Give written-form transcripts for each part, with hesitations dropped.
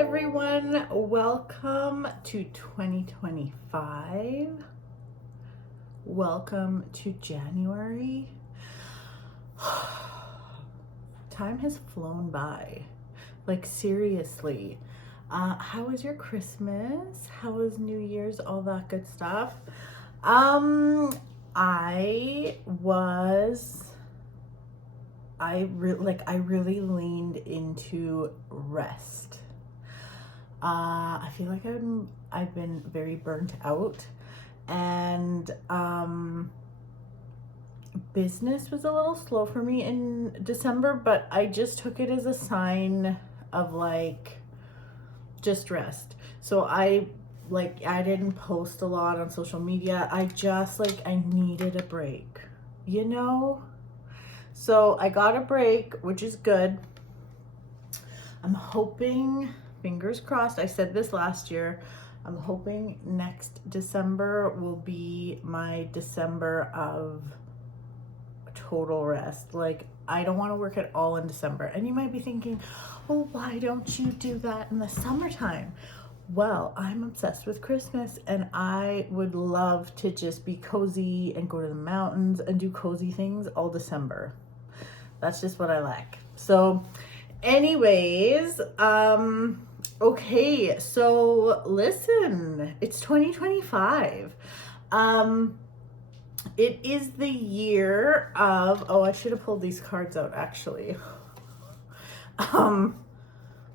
everyone. Welcome to 2025. Welcome to January. Time has flown by. Like, seriously. How was your Christmas? How was New Year's? All that good stuff. I really leaned into rest. I feel like I've been very burnt out, and business was a little slow for me in December, but I just took it as a sign of like just rest. So I didn't post a lot on social media. I needed a break, you know? So I got a break, which is good. I'm hoping, fingers crossed, I said this last year, I'm hoping next December will be my December of total rest. Like, I don't want to work at all in December. And you might be thinking, well, why don't you do that in the summertime? Well, I'm obsessed with Christmas, and I would love to just be cozy and go to the mountains and do cozy things all December. That's just what I like. So anyways, okay, so listen, it's 2025. It is the year of, oh, I should have pulled these cards out actually. Hold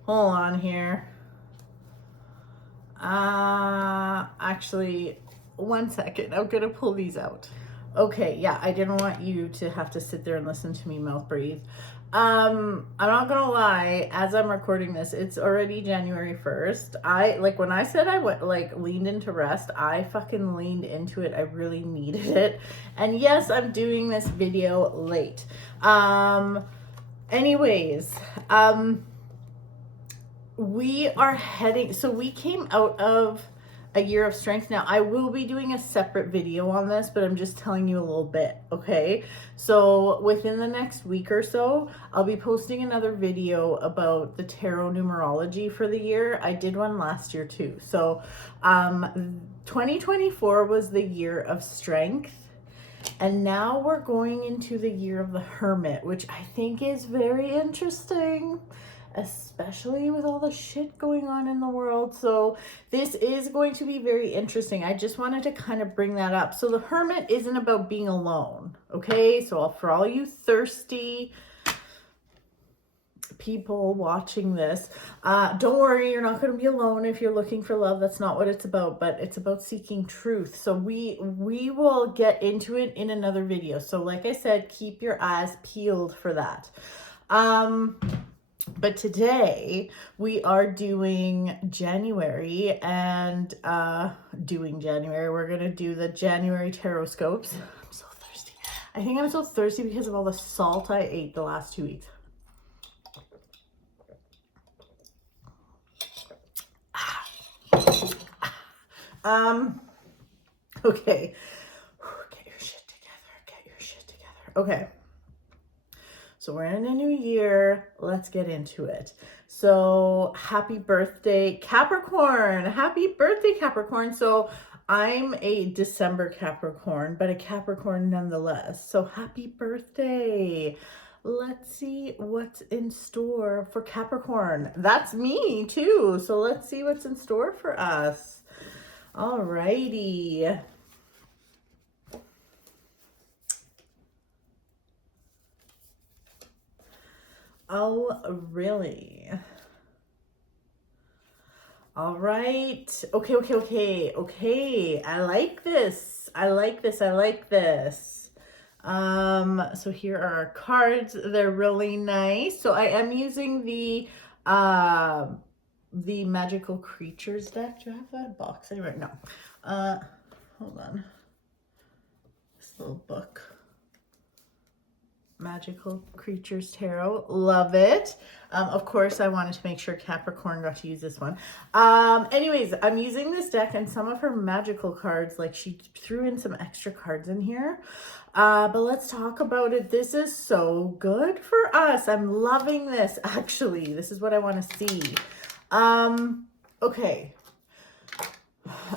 on here. Actually, 1 second, I'm gonna pull these out. Okay, yeah, I didn't want you to have to sit there and listen to me mouth breathe. I'm not gonna lie, as I'm recording this, it's already January 1st. When I said I leaned into rest, I fucking leaned into it. I really needed it. And yes, I'm doing this video late. Anyways, we came out of a year of strength. Now, I will be doing a separate video on this, but I'm just telling you a little bit, okay? So within the next week or so, I'll be posting another video about the tarot numerology for the year. I did one last year too. So 2024 was the year of strength. And now we're going into the year of the Hermit, which I think is very interesting, especially with all the shit going on in the world. So this is going to be very interesting. I just wanted to kind of bring that up. So the Hermit isn't about being alone, okay? So for all you thirsty people watching this, don't worry, you're not going to be alone if you're looking for love. That's not what it's about, but it's about seeking truth. So we will get into it in another video. So like I said, keep your eyes peeled for that. But today we are doing January, and we're going to do the January tarot scopes. I'm so thirsty. I think I'm so thirsty because of all the salt I ate the last 2 weeks. Okay. Get your shit together. Okay. So we're in a new year. Let's get into it. So happy birthday, Capricorn. Happy birthday, Capricorn. So I'm a December Capricorn, but a Capricorn nonetheless. So happy birthday. Let's see what's in store for Capricorn. That's me too. So let's see what's in store for us. Alrighty. Oh, really? All right. Okay. I like this. So here are our cards. They're really nice. So I am using the Magical Creatures deck. Do I have that box anywhere? No. Hold on. This little book. Magical Creatures Tarot. Love it. Of course, I wanted to make sure Capricorn got to use this one. Anyways, I'm using this deck, and some of her magical cards, like she threw in some extra cards in here. But let's talk about it. This is so good for us. I'm loving this, actually. This is what I want to see. Okay.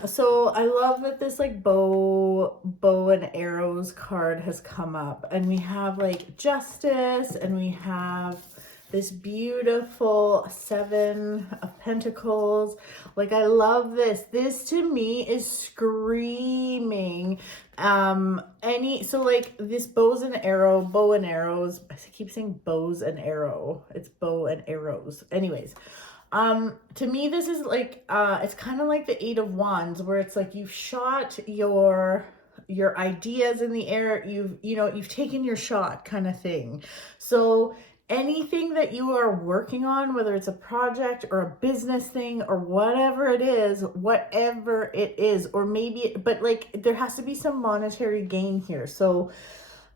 So I love that this like bow and arrows card has come up, and we have like justice, and we have this beautiful 7 of Pentacles. Like, I love this. This to me is screaming so like this bow and arrows. I keep saying bows and arrow. It's bow and arrows. Anyways, to me this is like it's kind of like the 8 of Wands, where it's like you've shot your ideas in the air, you've taken your shot kind of thing. So anything that you are working on, whether it's a project or a business thing or whatever it is, or maybe, but like there has to be some monetary gain here. So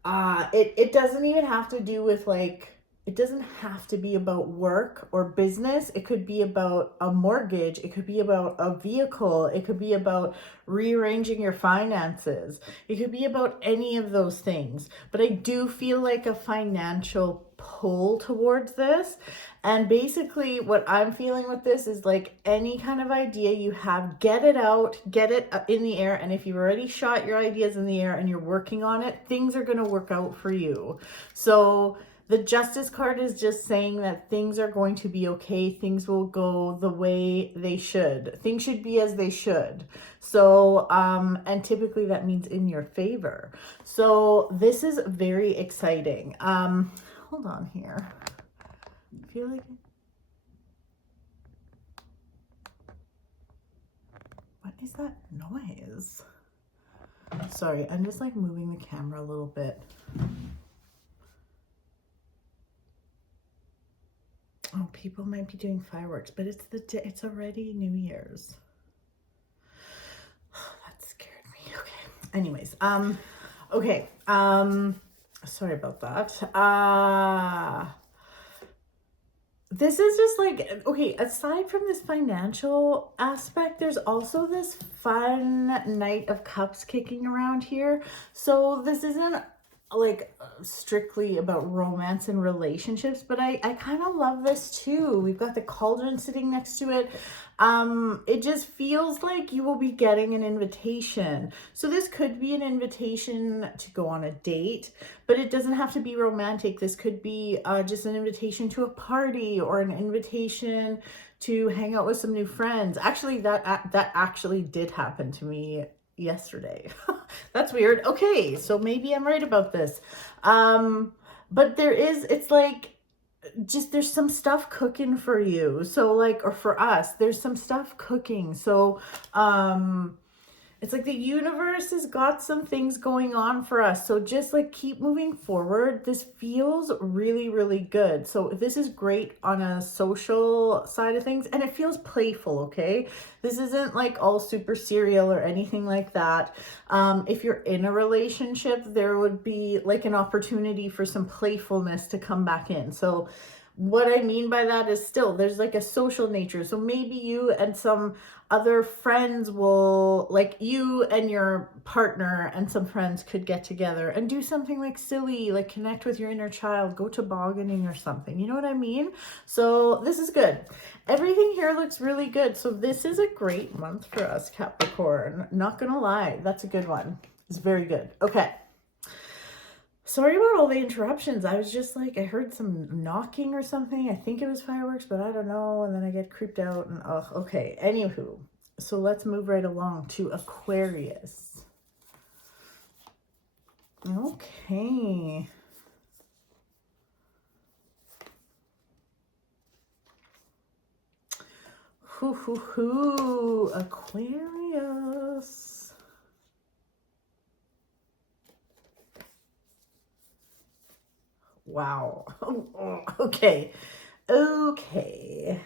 it doesn't even have to do with like, it doesn't have to be about work or business. It could be about a mortgage. It could be about a vehicle. It could be about rearranging your finances. It could be about any of those things. But I do feel like a financial pull towards this. And basically what I'm feeling with this is like any kind of idea you have, get it out, get it in the air. And if you've already shot your ideas in the air and you're working on it, things are going to work out for you. So the Justice card is just saying that things are going to be okay. Things will go the way they should. Things should be as they should. So, and typically that means in your favor. So this is very exciting. Hold on here. I feel like, what is that noise? Sorry, I'm just like moving the camera a little bit. Oh, people might be doing fireworks, but it's already New Year's. Oh, that scared me. Okay. Anyways, okay. Sorry about that. This is just like, okay, aside from this financial aspect, there's also this fun Knight of Cups kicking around here. So this isn't like strictly about romance and relationships, but I kind of love this too. We've got the cauldron sitting next to it. It just feels like you will be getting an invitation. So this could be an invitation to go on a date, but it doesn't have to be romantic. This could be just an invitation to a party, or an invitation to hang out with some new friends. Actually, that actually did happen to me yesterday. That's weird. Okay, so maybe I'm right about this. But it's like, just there's some stuff cooking for you. So like, or for us, there's some stuff cooking. So it's like the universe has got some things going on for us. So just like keep moving forward. This feels really, really good. So this is great on a social side of things, and it feels playful, okay? This isn't like all super serial or anything like that. If you're in a relationship, there would be like an opportunity for some playfulness to come back in. So what I mean by that is still there's like a social nature. So maybe you and some other friends will, like you and your partner and some friends could get together and do something like silly, like connect with your inner child, go tobogganing or something. You know what I mean? So this is good. Everything here looks really good. So this is a great month for us, Capricorn. Not gonna lie, that's a good one. It's very good. Okay. Sorry about all the interruptions. I was just like, I heard some knocking or something. I think it was fireworks, but I don't know. And then I get creeped out and oh, okay. Anywho, so let's move right along to Aquarius. Okay. Aquarius. Wow. Oh, okay. Okay.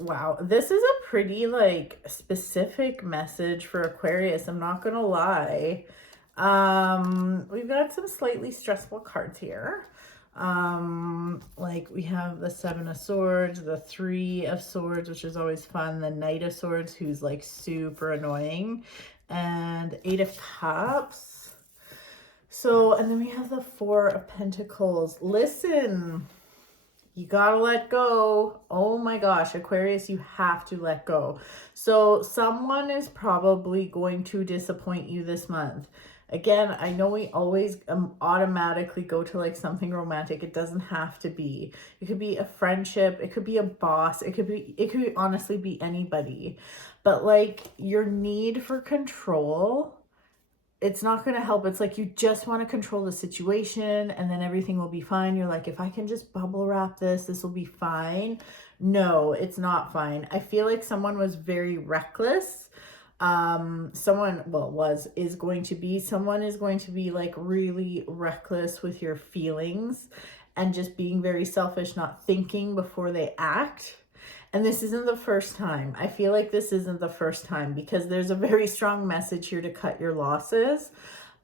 Wow. This is a pretty like specific message for Aquarius. I'm not gonna lie. We've got some slightly stressful cards here. Like we have the 7 of Swords, the 3 of Swords, which is always fun, the Knight of Swords, who's like super annoying, and 8 of Cups. So, and then we have the 4 of Pentacles. Listen, You gotta let go. Oh my gosh, Aquarius, you have to let go. So someone is probably going to disappoint you this month. Again, I know we always automatically go to like something romantic. It doesn't have to be. It could be a friendship. It could be a boss. It could honestly be anybody. But like your need for control, it's not going to help. It's like you just want to control the situation and then everything will be fine. You're like, if I can just bubble wrap this will be fine. No, it's not fine. I feel like someone was very reckless. Someone is going to be like really reckless with your feelings and just being very selfish, not thinking before they act. And this isn't the first time. I feel like this isn't the first time because there's a very strong message here to cut your losses.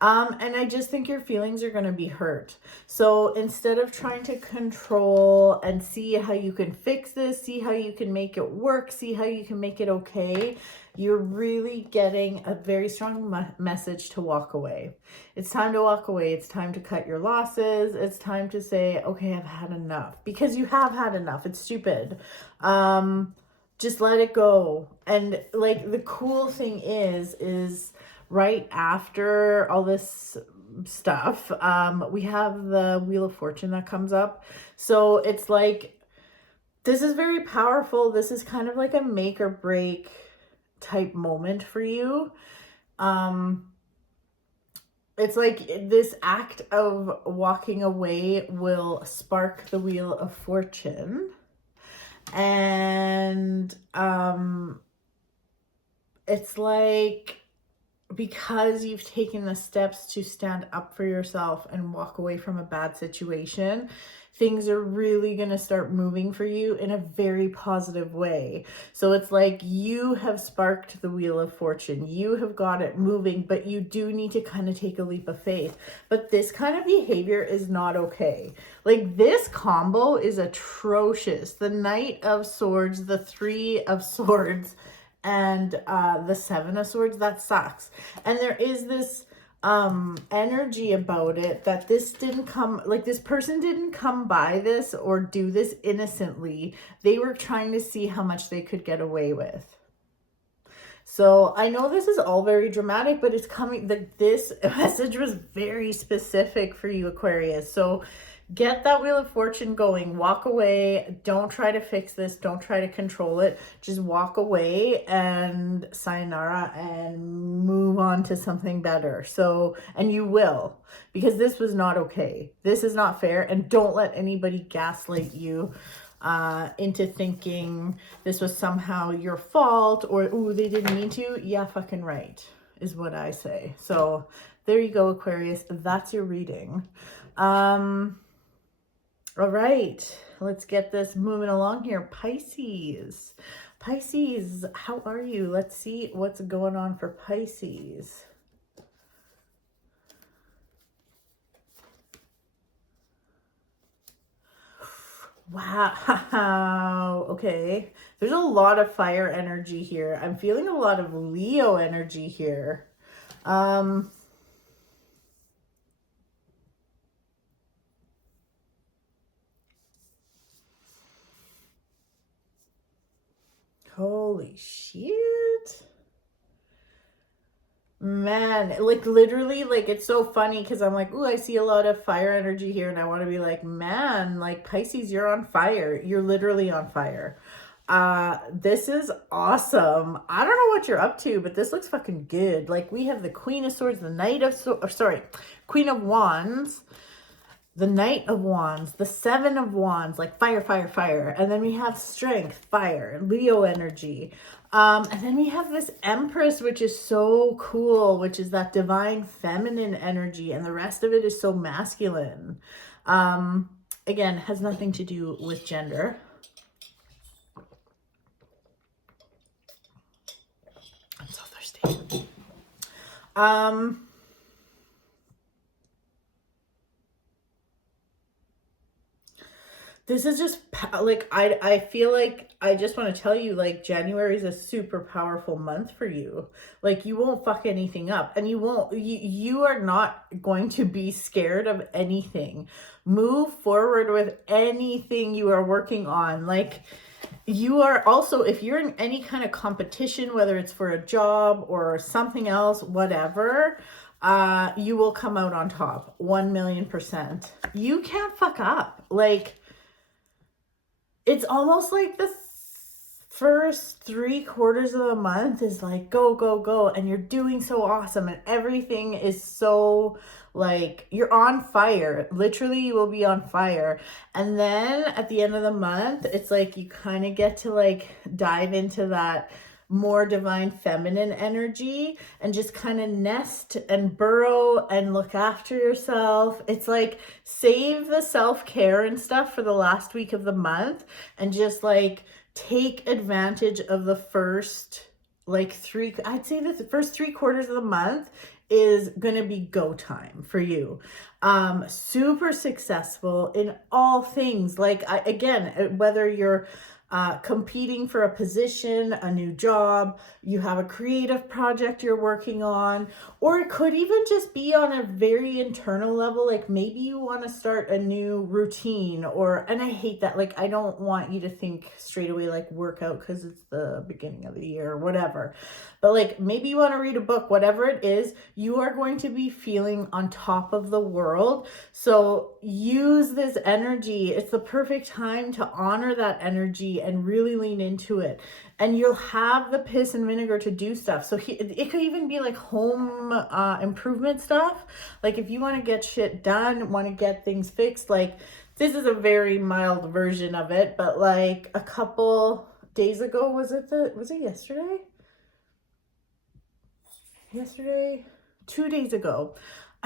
And I just think your feelings are going to be hurt. So instead of trying to control and see how you can fix this, see how you can make it work, see how you can make it okay, you're really getting a very strong message to walk away. It's time to walk away. It's time to cut your losses. It's time to say, okay, I've had enough, because you have had enough. It's stupid. Just let it go. And like the cool thing is right after all this stuff, we have the Wheel of Fortune that comes up. So it's like, this is very powerful. This is kind of like a make or break type moment for you. It's like this act of walking away will spark the Wheel of Fortune. And it's like, because you've taken the steps to stand up for yourself and walk away from a bad situation, things are really going to start moving for you in a very positive way. So it's like you have sparked the Wheel of Fortune. You have got it moving, but you do need to kind of take a leap of faith. But this kind of behavior is not okay. Like this combo is atrocious. The Knight of Swords, the Three of Swords, and the Seven of Swords, that sucks. And there is this energy about it that this didn't come, like this person didn't come by this or do this innocently. They were trying to see how much they could get away with. So I know this is all very dramatic, but it's coming, this message was very specific for you, Aquarius. So get that Wheel of Fortune going. Walk away. Don't try to fix this. Don't try to control it. Just walk away and sayonara and move on to something better. So, and you will, because this was not okay. This is not fair. And don't let anybody gaslight you into thinking this was somehow your fault or, ooh, they didn't mean to. Yeah, fucking right, is what I say. So there you go, Aquarius. That's your reading. All right, let's get this moving along here. Pisces. Pisces, how are you? Let's see what's going on for Pisces. Wow. Okay. There's a lot of fire energy here. I'm feeling a lot of Leo energy here. Holy shit. Man, like literally, like it's so funny because I'm like, ooh, I see a lot of fire energy here, and I want to be like, man, like Pisces, you're on fire. You're literally on fire. This is awesome. I don't know what you're up to, but this looks fucking good. Like we have the Queen of Swords, the Knight of Swords, Queen of Wands, the Knight of Wands, the Seven of Wands, like fire, fire, fire. And then we have strength, fire, Leo energy. And then we have this Empress, which is so cool, which is that divine feminine energy. And the rest of it is so masculine. Again, has nothing to do with gender. I'm so thirsty. This is just like, I feel like I just want to tell you, like, January is a super powerful month for you. Like, you won't fuck anything up, and you are not going to be scared of anything. Move forward with anything you are working on. Like, you are also, if you're in any kind of competition, whether it's for a job or something else, whatever, you will come out on top 1,000,000%. You can't fuck up. Like, it's almost like the first 3/4 of the month is like go, go, go, and you're doing so awesome, and everything is so, like, you're on fire. Literally, you will be on fire. And then at the end of the month, it's like you kind of get to, like, dive into that more divine feminine energy and just kind of nest and burrow and look after yourself. It's like, save the self-care and stuff for the last week of the month, and just, like, take advantage of the first, like, I'd say that the first 3/4 of the month is going to be go time for you. Super successful in all things. Like, again, whether you're competing for a position, a new job, you have a creative project you're working on, or it could even just be on a very internal level. Like, maybe you want to start a new routine, and I hate that. Like, I don't want you to think straight away like workout because it's the beginning of the year or whatever. But, like, maybe you want to read a book, whatever it is, you are going to be feeling on top of the world. So use this energy. It's the perfect time to honor that energy and really lean into it. And you'll have the piss and vinegar to do stuff. So it could even be like home improvement stuff. Like, if you want to get shit done, want to get things fixed, like, this is a very mild version of it. But, like, a couple days ago, was it yesterday? 2 days ago,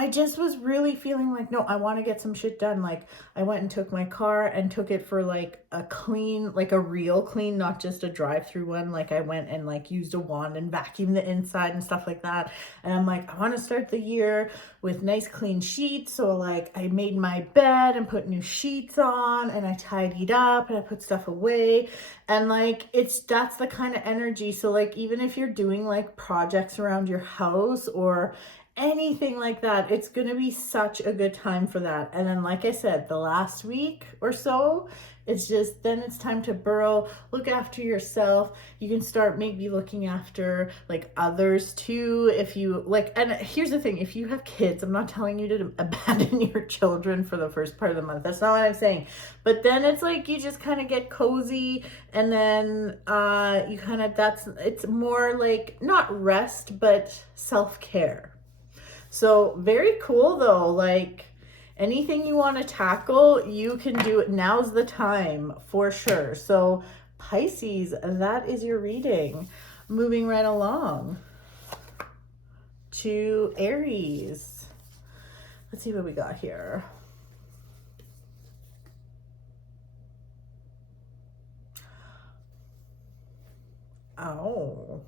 I just was really feeling like, no, I want to get some shit done. Like, I went and took my car and took it for, like, a clean, like a real clean, not just a drive-through one. Like, I went and, like, used a wand and vacuumed the inside and stuff like that. And I'm like, I want to start the year with nice clean sheets. So, like, I made my bed and put new sheets on, and I tidied up and I put stuff away. And, like, that's the kind of energy. So, like, even if you're doing, like, projects around your house or anything like that, it's gonna be such a good time for that. And then, like I said, the last week or so, then it's time to burrow, look after yourself. You can start maybe looking after, like, others too, if you like. And here's the thing, if you have kids, I'm not telling you to abandon your children for the first part of the month. That's not what I'm saying. But then it's like you just kind of get cozy, and then you kind of, it's more like not rest but self-care. So very cool though. Like, anything you want to tackle, you can do it. Now's the time for sure. So Pisces, that is your reading. Moving right along to Aries. Let's see what we got here. Oh.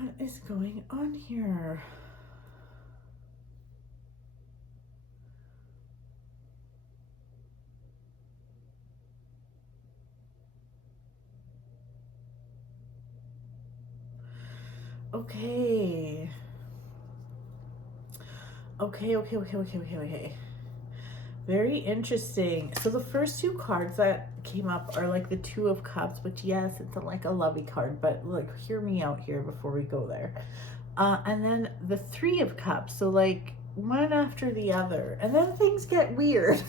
What is going on here? Okay. Okay. Very interesting. So the first two cards that came up are like the Two of Cups, which, yes, it's like a lovey card, but, like, hear me out here before we go there. And then the Three of Cups, so, like, one after the other, and then things get weird.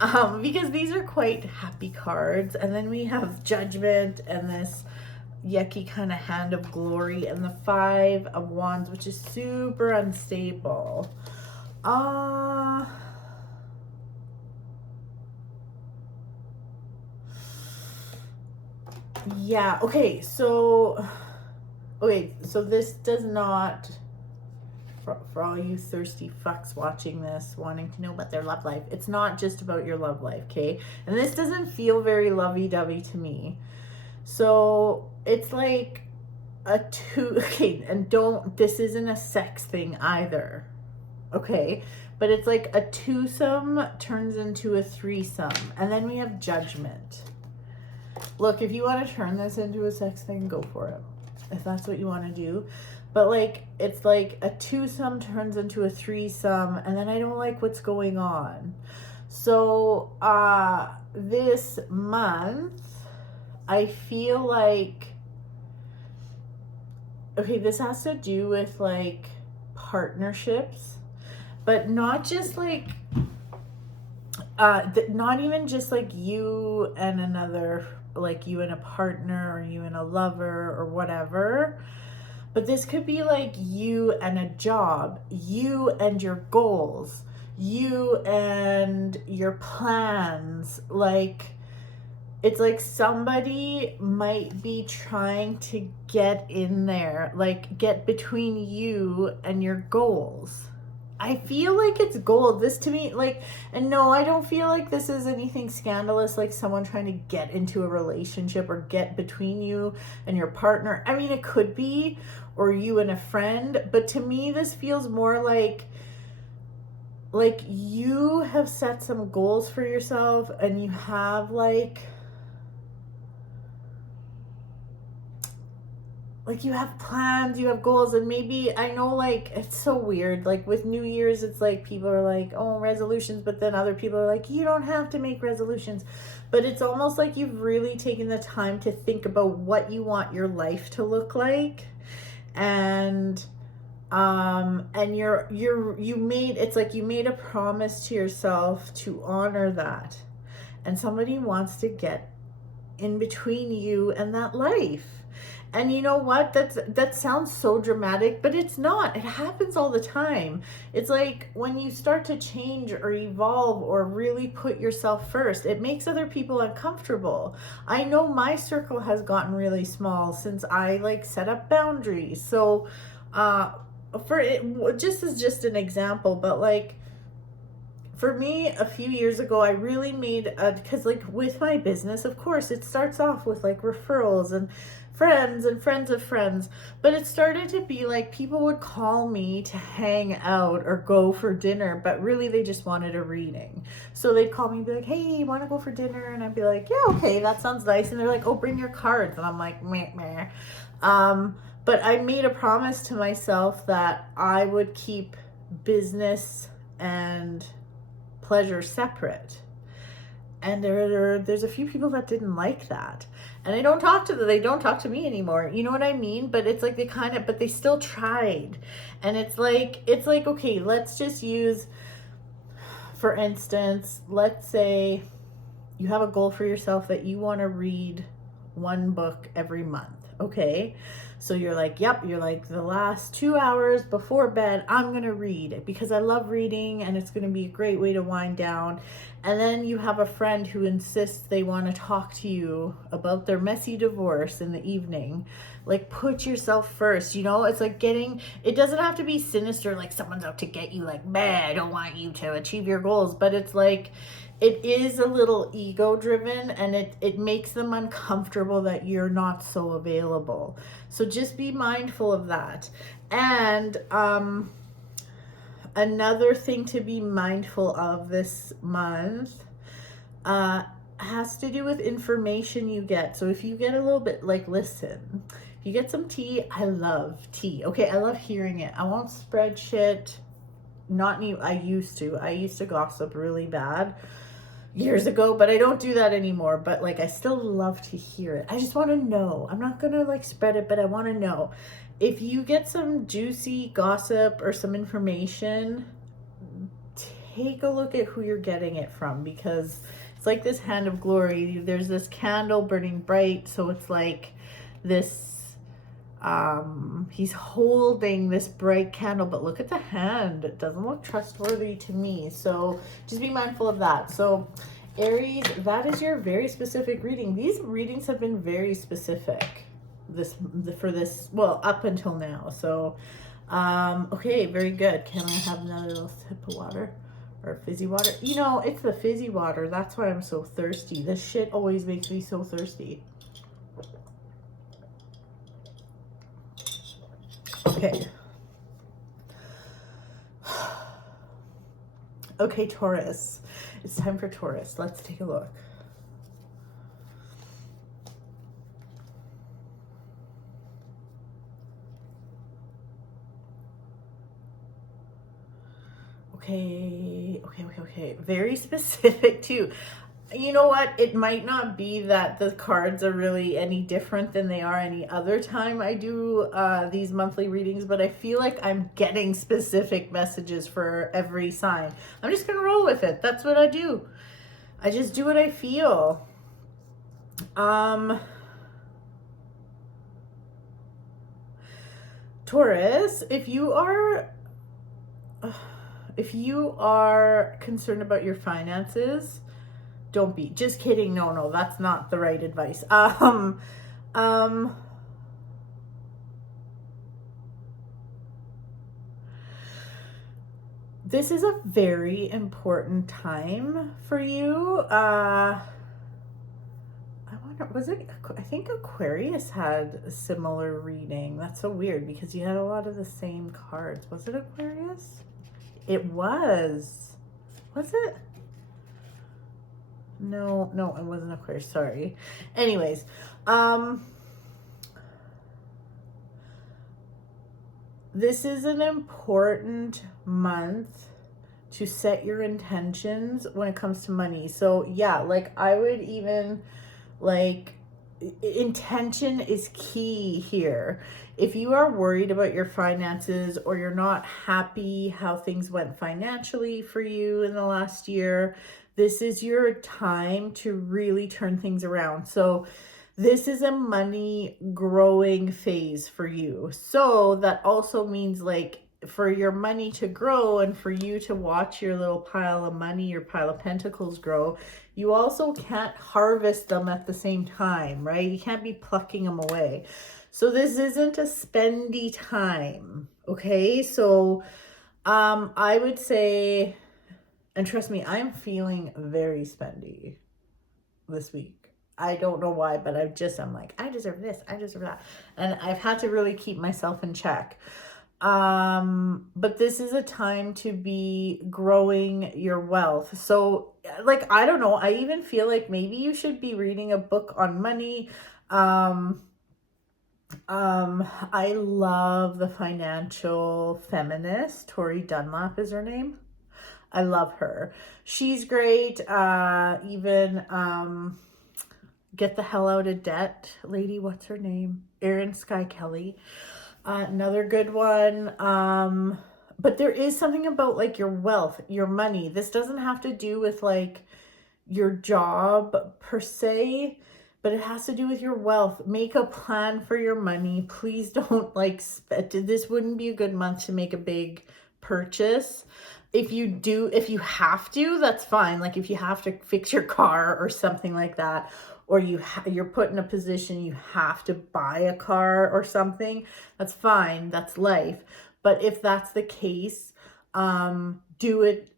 Because these are quite happy cards. And then we have Judgment and this yucky kind of Hand of Glory, and the Five of Wands, which is super unstable. Yeah, okay, so this does not, for all you thirsty fucks watching this, wanting to know about their love life, it's not just about your love life, okay? And this doesn't feel very lovey-dovey to me. So it's like a two, okay, and this isn't a sex thing either, Okay, but it's like a twosome turns into a threesome, and then we have Judgment. Look, if you want to turn this into a sex thing, go for it, if that's what you want to do. But like, it's like a twosome turns into a threesome, and then I don't like what's going on. So this month I feel like, okay, this has to do with like partnerships, but not just like not even just like you and another, like you and a partner or you and a lover or whatever, but this could be like you and a job, you and your goals, you and your plans. Like, it's like somebody might be trying to get in there, like get between you and your goals. I feel like it's gold. This to me, like, and no, I don't feel like this is anything scandalous, like someone trying to get into a relationship or get between you and your partner. I mean, it could be, or you and a friend, but to me, this feels more like you have set some goals for yourself and you have like you have plans, you have goals, and maybe, I know, like, it's so weird, like with New Year's, it's like people are like, oh, resolutions, but then other people are like, you don't have to make resolutions. But it's almost like you've really taken the time to think about what you want your life to look like, and you made, it's like you made a promise to yourself to honor that, and somebody wants to get in between you and that life. And you know what? That sounds so dramatic, but it's not. It happens all the time. It's like when you start to change or evolve or really put yourself first, it makes other people uncomfortable. I know my circle has gotten really small since I like set up boundaries. So for it, just an example, but like, for me, a few years ago, I really made because like with my business, of course, it starts off with like referrals and friends of friends, but it started to be like people would call me to hang out or go for dinner, but really they just wanted a reading. So they'd call me and be like, hey, you want to go for dinner? And I'd be like, yeah, okay, that sounds nice. And they're like, oh, bring your cards. And I'm like, meh, meh. But I made a promise to myself that I would keep business and pleasure separate. And there's a few people that didn't like that, and I don't talk to them. They don't talk to me anymore, you know what I mean? But it's like but they still tried. And it's like okay, let's just use, for instance, let's say you have a goal for yourself that you want to read one book every month. Okay, so you're like, yep, you're like, the last 2 hours before bed, I'm gonna read it because I love reading and it's gonna be a great way to wind down. And then you have a friend who insists they want to talk to you about their messy divorce in the evening. Like, put yourself first, you know? It's like it doesn't have to be sinister, like someone's out to get you, like, I don't want you to achieve your goals, but it's like, it is a little ego driven, and it makes them uncomfortable that you're not so available. So just be mindful of that. And another thing to be mindful of this month has to do with information you get. So if you get a little bit, like, listen, if you get some tea, I love tea. Okay, I love hearing it. I won't spread shit. Not me. I used to gossip really bad years ago, but I don't do that anymore. But like, I still love to hear it. I just want to know. I'm not gonna like spread it, but I want to know. If you get some juicy gossip or some information, take a look at who you're getting it from, because it's like this hand of glory. There's this candle burning bright, so it's like this, he's holding this bright candle, but look at the hand. It doesn't look trustworthy to me. So just be mindful of that. So Aries, that is your very specific reading. These readings have been very specific for this, well, up until now. So okay, very good. Can I have another little sip of water or fizzy water? You know, it's the fizzy water. That's why I'm so thirsty. This shit always makes me so thirsty. Okay. Okay, Taurus. It's time for Taurus. Let's take a look. Okay. Very specific too. You know what? It might not be that the cards are really any different than they are any other time I do these monthly readings, but I feel like I'm getting specific messages for every sign. I'm just going to roll with it. That's what I do. I just do what I feel. Taurus, if you are concerned about your finances, don't be. Just kidding. No, that's not the right advice. This is a very important time for you. I wonder, I think Aquarius had a similar reading. That's so weird because you had a lot of the same cards. Was it Aquarius? It was. Was it? No, it wasn't Aquarius. Sorry. Anyways, this is an important month to set your intentions when it comes to money. So yeah, like I would even like intention is key here. If you are worried about your finances or you're not happy how things went financially for you in the last year, this is your time to really turn things around. So this is a money growing phase for you. So that also means like for your money to grow and for you to watch your little pile of money, your pile of pentacles grow, you also can't harvest them at the same time, right? You can't be plucking them away. So this isn't a spendy time, okay? So I would say, and trust me, I'm feeling very spendy this week. I don't know why, but I'm like, I deserve this, I deserve that. And I've had to really keep myself in check. But this is a time to be growing your wealth. So like, I don't know, I even feel like maybe you should be reading a book on money. I love the financial feminist. Tori Dunlap is her name. I love her. She's great. Even Get the Hell Out of Debt lady, what's her name? Erin Sky Kelly. Another good one. But there is something about like your wealth, your money. This doesn't have to do with like your job per se, but it has to do with your wealth. Make a plan for your money. Please don't like spend. This wouldn't be a good month to make a big purchase. If you have to, that's fine. Like if you have to fix your car or something like that, or you're put in a position you have to buy a car or something, that's fine. That's life. But if that's the case, do it.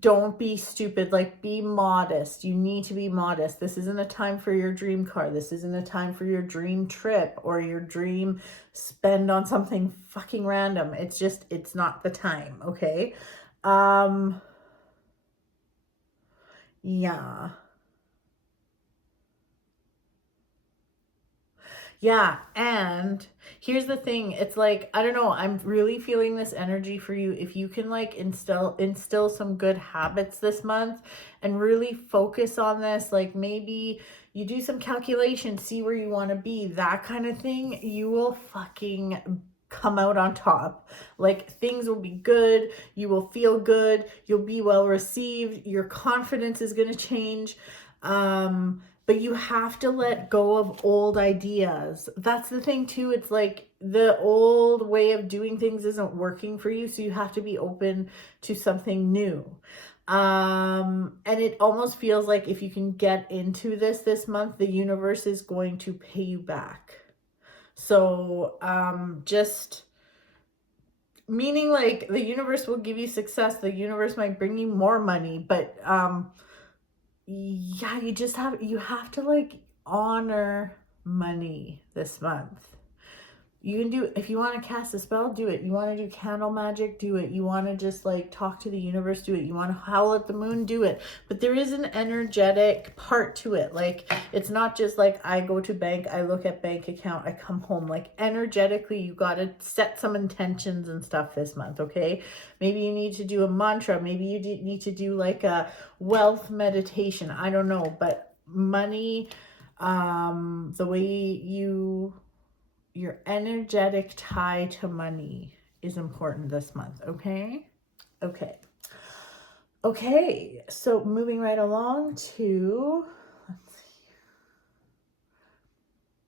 Don't be stupid. Like, be modest. You need to be modest. This isn't a time for your dream car. This isn't a time for your dream trip or your dream spend on something fucking random. It's not the time. Okay. Yeah. Yeah, and here's the thing. It's like, I don't know, I'm really feeling this energy for you. If you can like instill some good habits this month and really focus on this, like maybe you do some calculation, see where you want to be, that kind of thing, you will fucking come out on top. Like things will be good, you will feel good, you'll be well received, your confidence is going to change. But you have to let go of old ideas. That's the thing too. It's like the old way of doing things isn't working for you. So you have to be open to something new. And it almost feels like if you can get into this month, the universe is going to pay you back. So, just meaning like the universe will give you success. The universe might bring you more money, but, yeah, you have to like honor money this month. You can do, if you want to cast a spell, do it. You want to do candle magic, do it. You want to just like talk to the universe, do it. You want to howl at the moon, do it. But there is an energetic part to it. Like, it's not just like I go to bank, I look at bank account, I come home. Like, energetically, you got to set some intentions and stuff this month, okay? Maybe you need to do a mantra. Maybe you need to do like a wealth meditation. I don't know. But money, the way your energetic tie to money is important this month, okay? Okay. Okay, so moving right along to, let's see,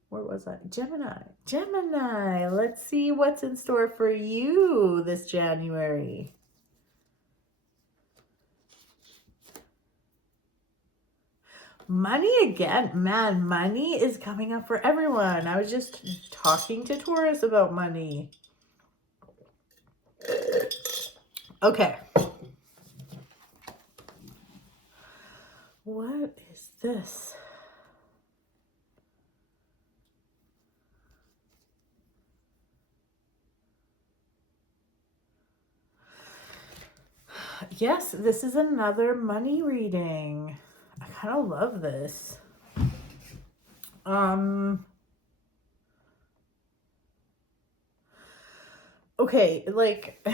where was I? Gemini. Gemini, let's see what's in store for you this January. Money again, man, money is coming up for everyone. I was just talking to Taurus about money. Okay. What is this? Yes, this is another money reading. I kind of love this. Okay, like,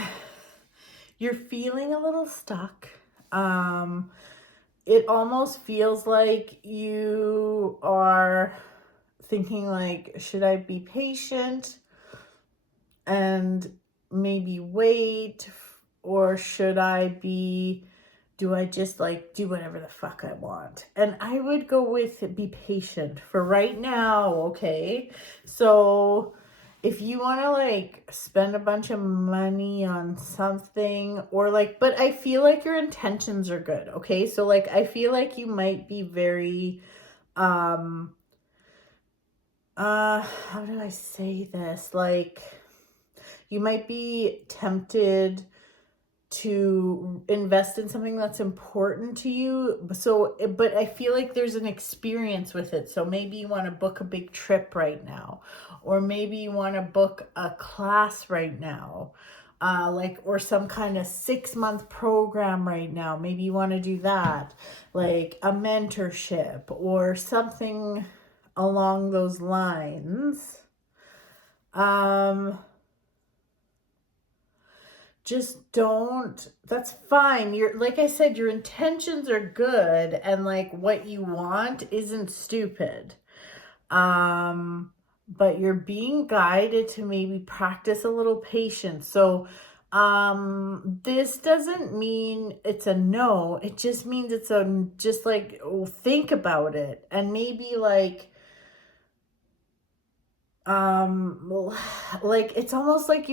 you're feeling a little stuck. It almost feels like you are thinking like, should I be patient and maybe wait, or should I be, do I just like do whatever the fuck I want? And I would go with be patient for right now, okay? So if you want to like spend a bunch of money on something, or like, but I feel like your intentions are good, okay? So like, I feel like you might be very, how do I say this? Like, you might be tempted to invest in something that's important to you. So, but I feel like there's an experience with it. So maybe you want to book a big trip right now, or maybe you want to book a class right now, like, or some kind of 6-month program right now. Maybe you want to do that, like a mentorship or something along those lines. Just don't, that's fine. You're, like I said, your intentions are good, and like what you want isn't stupid. But you're being guided to maybe practice a little patience. So this doesn't mean it's a no. It just means it's a, just like, oh, think about it, and maybe like, like, it's almost like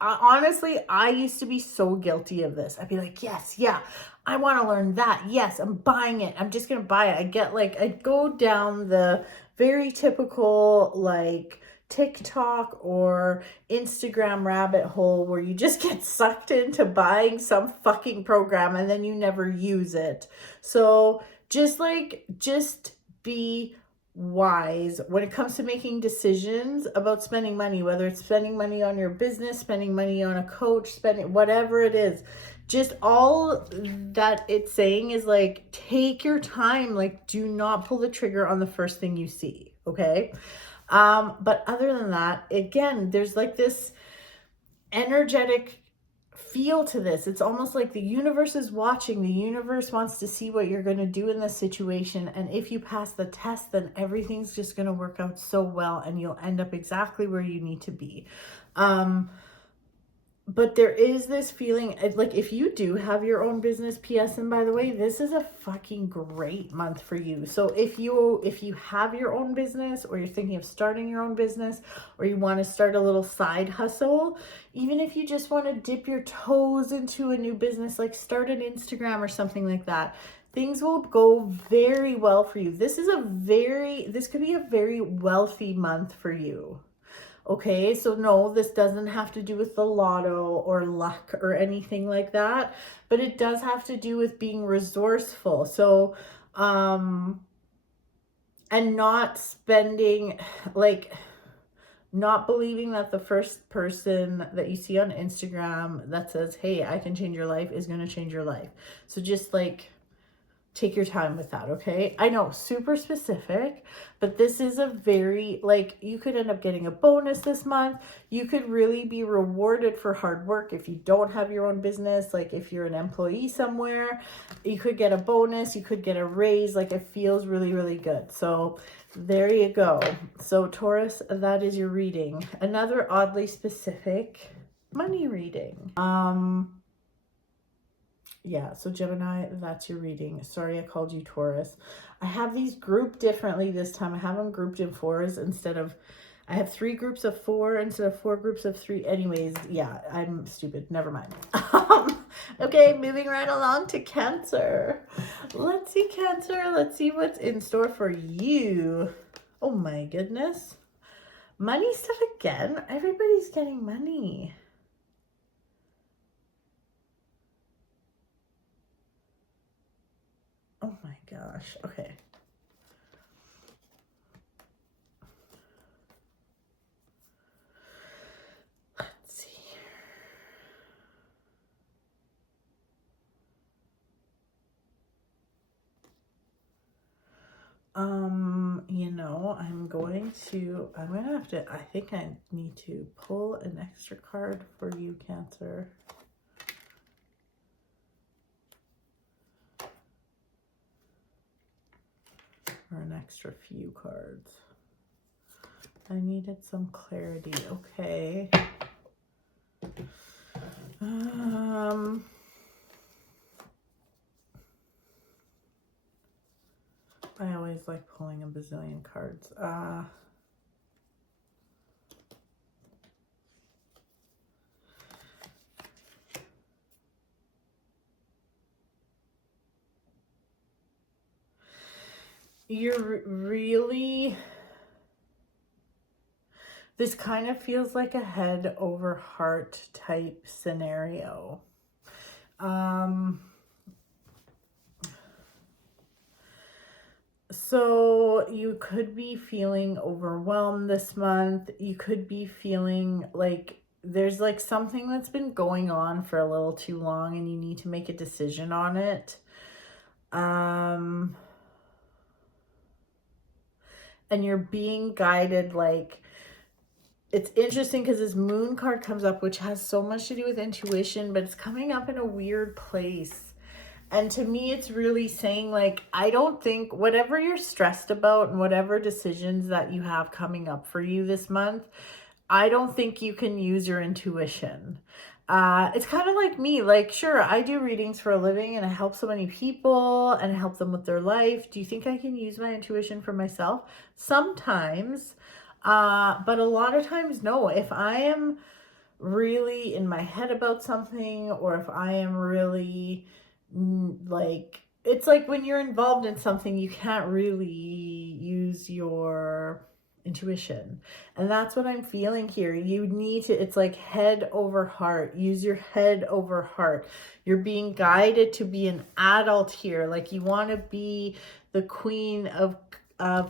honestly, I used to be so guilty of this. I'd be like, yes, yeah, I want to learn that. Yes, I'm buying it. I'm just gonna buy it. I get like, I go down the very typical like TikTok or Instagram rabbit hole where you just get sucked into buying some fucking program and then you never use it. So just be wise when it comes to making decisions about spending money, whether it's spending money on your business, spending money on a coach, spending whatever it is. Just all that it's saying is like, take your time. Like, do not pull the trigger on the first thing you see, okay? But other than that, again, there's like this energetic feel to this. It's almost like the universe is watching. The universe wants to see what you're going to do in this situation. And if you pass the test, then everything's just going to work out so well and you'll end up exactly where you need to be. But there is this feeling like, if you do have your own business, PS, and by the way, this is a fucking great month for you. So if you have your own business, or you're thinking of starting your own business, or you want to start a little side hustle, even if you just want to dip your toes into a new business, like start an Instagram or something like that, things will go very well for you. This could be a very wealthy month for you. Okay, so no, this doesn't have to do with the lotto or luck or anything like that, but it does have to do with being resourceful. So, and not spending, like, not believing that the first person that you see on Instagram that says, hey, I can change your life is going to change your life. So just like take your time with that, okay? I know, super specific, but this is a very, like, you could end up getting a bonus this month. You could really be rewarded for hard work if you don't have your own business. Like, if you're an employee somewhere, you could get a bonus, you could get a raise. Like, it feels really, really good. So there you go. So Taurus, that is your reading. Another oddly specific money reading. Yeah, so Gemini, that's your reading. Sorry I called you Taurus. I have these grouped differently this time. I have them grouped in fours instead of, I have 3 groups of 4 instead of 4 groups of 3. Anyways, yeah, I'm stupid. Never mind. Okay, moving right along to Cancer. Let's see, Cancer. Let's see what's in store for you. Oh my goodness. Money stuff again? Everybody's getting money. Oh my gosh. Okay. Let's see. You know, I'm going to have to, I think I need to pull an extra card for you, Cancer. Or an extra few cards. I needed some clarity. Okay. I always like pulling a bazillion cards. You're really, this kind of feels like a head over heart type scenario. So you could be feeling overwhelmed this month. You could be feeling like there's like something that's been going on for a little too long and you need to make a decision on it. And you're being guided, like, it's interesting because this moon card comes up, which has so much to do with intuition, but it's coming up in a weird place. And to me, it's really saying, like, I don't think whatever you're stressed about and whatever decisions that you have coming up for you this month, I don't think you can use your intuition. It's kind of like me. Like, sure, I do readings for a living and I help so many people and help them with their life. Do you think I can use my intuition for myself? Sometimes, but a lot of times, no. If I am really in my head about something, or if I am really like, it's like when you're involved in something, you can't really use your intuition. And that's what I'm feeling here. You need to, it's like head over heart. Use your head over heart. You're being guided to be an adult here. Like, you want to be the Queen of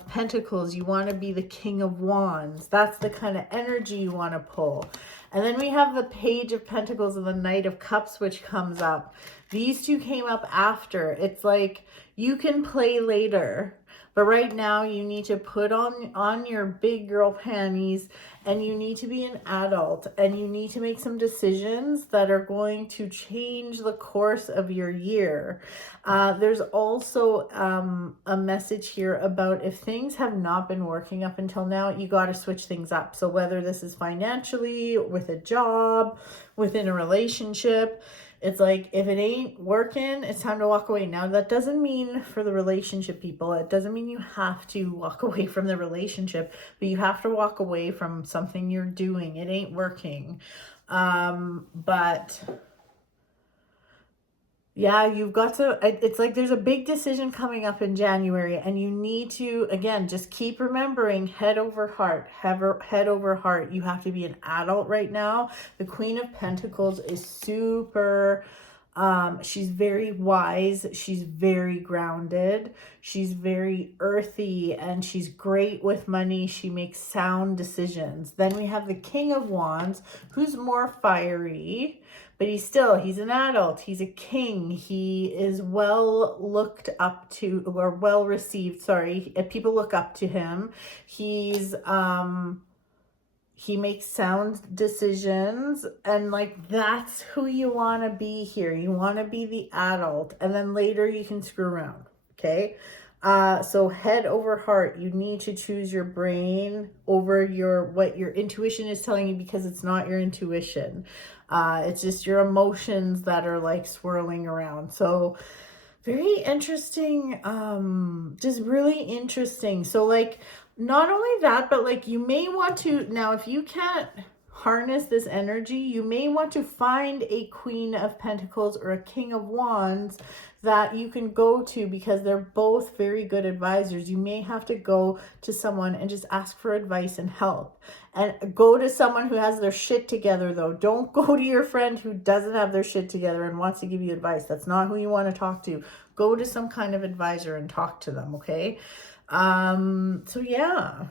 Pentacles. You want to be the King of Wands. That's the kind of energy you want to pull. And then we have the Page of Pentacles and the Knight of Cups, which comes up. These two came up after. It's like you can play later, but right now you need to put on your big girl panties, and you need to be an adult, and you need to make some decisions that are going to change the course of your year. There's also a message here about if things have not been working up until now, you got to switch things up. So whether this is financially, with a job, within a relationship, it's like, if it ain't working, it's time to walk away. Now, that doesn't mean for the relationship, people, it doesn't mean you have to walk away from the relationship, but you have to walk away from something you're doing. It ain't working. But yeah, you've got to, it's like there's a big decision coming up in January, and you need to, again, just keep remembering head over heart, head over heart. You have to be an adult right now. The Queen of Pentacles is super She's very wise. She's very grounded. She's very earthy, and she's great with money. She makes sound decisions. Then we have the King of Wands, who's more fiery, but he's an adult. He's a king. He is well looked up to, or well received. Sorry. People look up to him. He makes sound decisions, and like, that's who you want to be here. You want to be the adult, and then later you can screw around. Okay. So head over heart, you need to choose your brain over what your intuition is telling you, because it's not your intuition. It's just your emotions that are like swirling around. So very interesting. Just really interesting. So like, not only that, but like, you may want to, now if you can't harness this energy, you may want to find a Queen of Pentacles or a King of Wands that you can go to, because they're both very good advisors. You may have to go to someone and just ask for advice and help. And go to someone who has their shit together, though. Don't go to your friend who doesn't have their shit together and wants to give you advice. That's not who you want to talk to. Go to some kind of advisor and talk to them, okay? So yeah.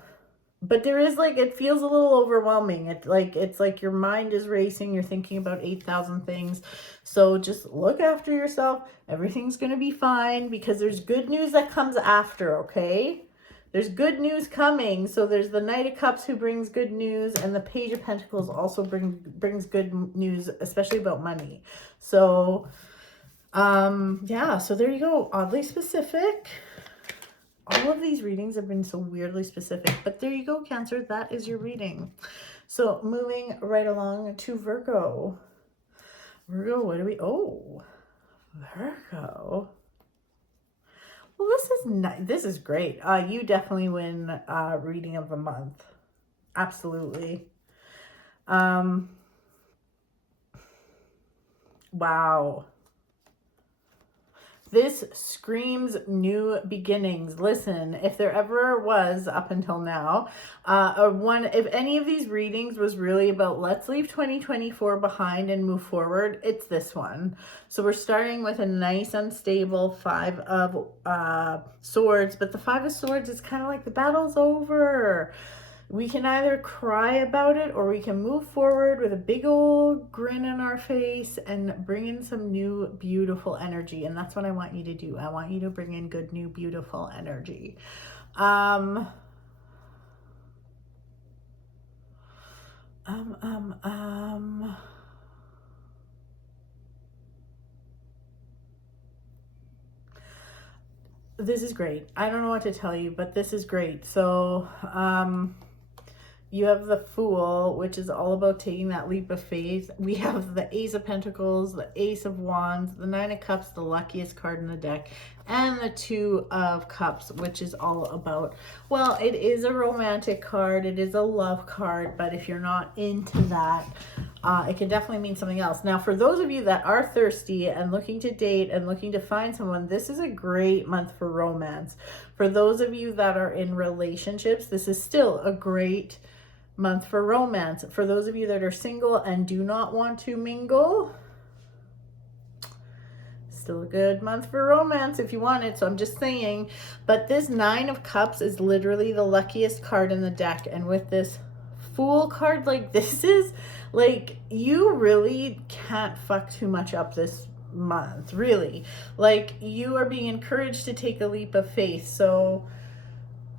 But there is like, it feels a little overwhelming. It's like your mind is racing. You're thinking about 8,000 things. So just look after yourself. Everything's going to be fine, because there's good news that comes after, okay? There's good news coming. So there's the Knight of Cups, who brings good news, and the Page of Pentacles also brings good news, especially about money. So, yeah, so there you go. Oddly specific. All of these readings have been so weirdly specific, but there you go, Cancer. That is your reading. So moving right along to Virgo. Virgo, what do we, oh, Virgo. Well, this is nice. This is great. You definitely win reading of the month. Absolutely. Wow. This screams new beginnings. Listen, if there ever was, up until now, if any of these readings was really about let's leave 2024 behind and move forward, it's this one. So we're starting with a nice unstable Five of Swords, but the Five of Swords is kind of like the battle's over. We can either cry about it, or we can move forward with a big old grin on our face and bring in some new, beautiful energy. And that's what I want you to do. I want you to bring in good, new, beautiful energy. This is great. I don't know what to tell you, but this is great. So, you have the Fool, which is all about taking that leap of faith. We have the Ace of Pentacles, the Ace of Wands, the Nine of Cups, the luckiest card in the deck, and the Two of Cups, which is all about, well, it is a romantic card. It is a love card, but if you're not into that, it can definitely mean something else. Now, for those of you that are thirsty and looking to date and looking to find someone, this is a great month for romance. For those of you that are in relationships, this is still a great month for romance. For those of you that are single and do not want to mingle, still a good month for romance if you want it. So I'm just saying, but this Nine of Cups is literally the luckiest card in the deck. And with this Fool card, like, this is like, you really can't fuck too much up this month, really. Like, you are being encouraged to take a leap of faith. So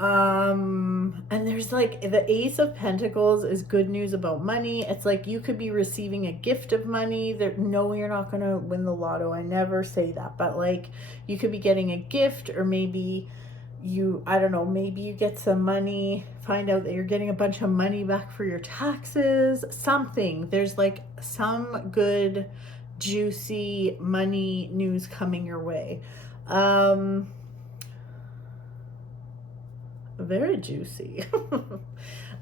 and there's like the Ace of Pentacles is good news about money. It's like you could be receiving a gift of money. No, you're not going to win the lotto. I never say that, but like, you could be getting a gift, or maybe I don't know, maybe you get some money, find out that you're getting a bunch of money back for your taxes, something. There's like some good, juicy money news coming your way. Very juicy.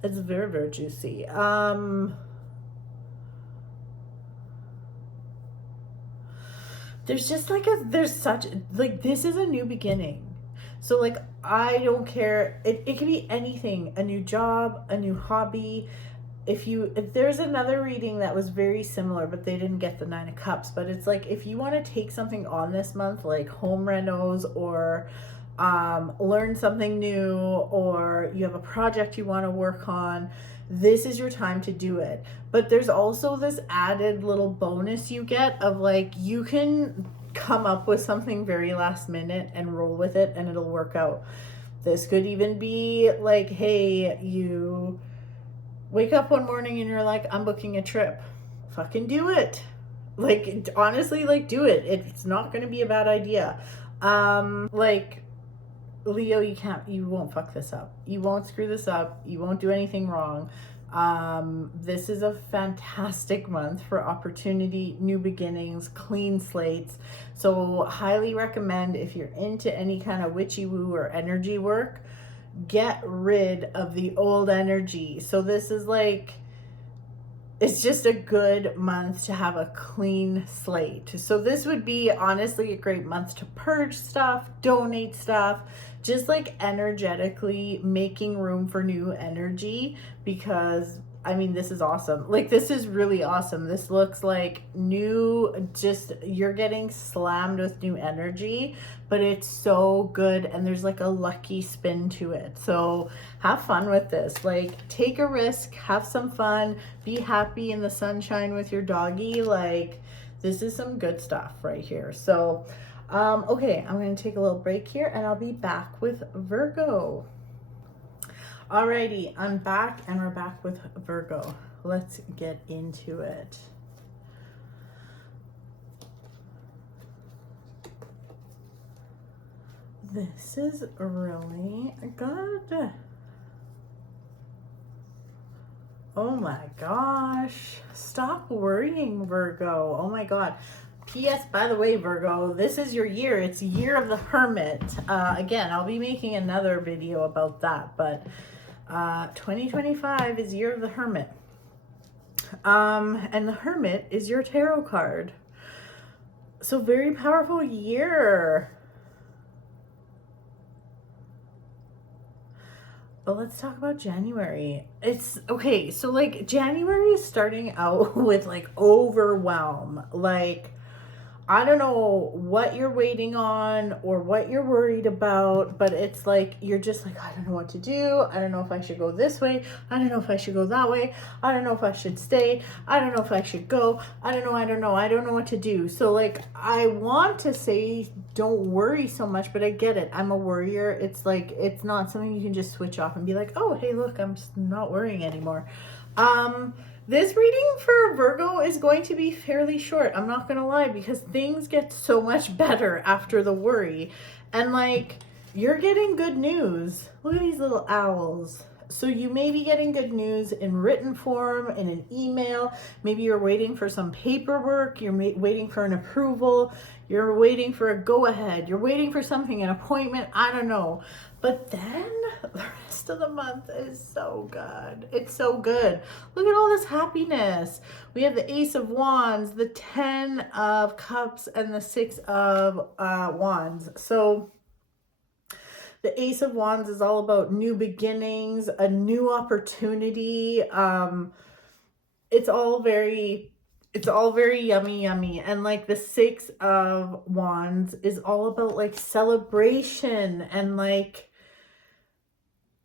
It's very, very juicy. There's just like this is a new beginning. So like, I don't care. It could be anything, a new job, a new hobby. if there's another reading that was very similar, but they didn't get the 9 of Cups, but it's like, if you want to take something on this month, like home renos, or learn something new, or you have a project you want to work on, this is your time to do it. But there's also this added little bonus you get of like, you can come up with something very last minute and roll with it and it'll work out. This could even be like, hey, you wake up one morning and you're like, I'm booking a trip. Fucking do it. Like, honestly, like, do it. It's not going to be a bad idea. Like, Leo, you won't fuck this up. You won't screw this up. You won't do anything wrong. This is a fantastic month for opportunity, new beginnings, clean slates. So highly recommend, if you're into any kind of witchy woo or energy work, get rid of the old energy. So this is like, it's just a good month to have a clean slate. So this would be honestly a great month to purge stuff, donate stuff, just like energetically making room for new energy, because I mean, this is awesome. Like, this is really awesome. This looks like new, just, you're getting slammed with new energy, but it's so good. And there's like a lucky spin to it. So have fun with this. Like, take a risk, have some fun, be happy in the sunshine with your doggy. Like, this is some good stuff right here. So, okay, I'm going to take a little break here and I'll be back with Virgo. Alrighty, I'm back and we're back with Virgo. Let's get into it. This is really good. Oh my gosh. Stop worrying, Virgo. Oh my God. P.S. by the way, Virgo, this is your year. It's year of the Hermit. Again, I'll be making another video about that, but 2025 is year of the Hermit. And the Hermit is your tarot card. So very powerful year. But let's talk about January. It's okay. So like, January is starting out with like overwhelm. Like, I don't know what you're waiting on or what you're worried about, but it's like, you're just like, I don't know what to do. I don't know if I should go this way. I don't know if I should go that way. I don't know if I should stay. I don't know if I should go. I don't know. I don't know what to do. So like, I want to say, don't worry so much, but I get it. I'm a worrier. It's like, it's not something you can just switch off and be like, oh, hey, look, I'm just not worrying anymore. This reading for Virgo is going to be fairly short. I'm not going to lie, because things get so much better after the worry. And like, you're getting good news. Look at these little owls. So you may be getting good news in written form, in an email. Maybe you're waiting for some paperwork. You're waiting for an approval. You're waiting for a go-ahead. You're waiting for something, an appointment. I don't know. But then the rest of the month is so good. It's so good. Look at all this happiness. We have the Ace of Wands, the 10 of Cups, and the 6 of Wands. So the Ace of Wands is all about new beginnings, a new opportunity. It's all very yummy. And like, the 6 of Wands is all about like celebration and like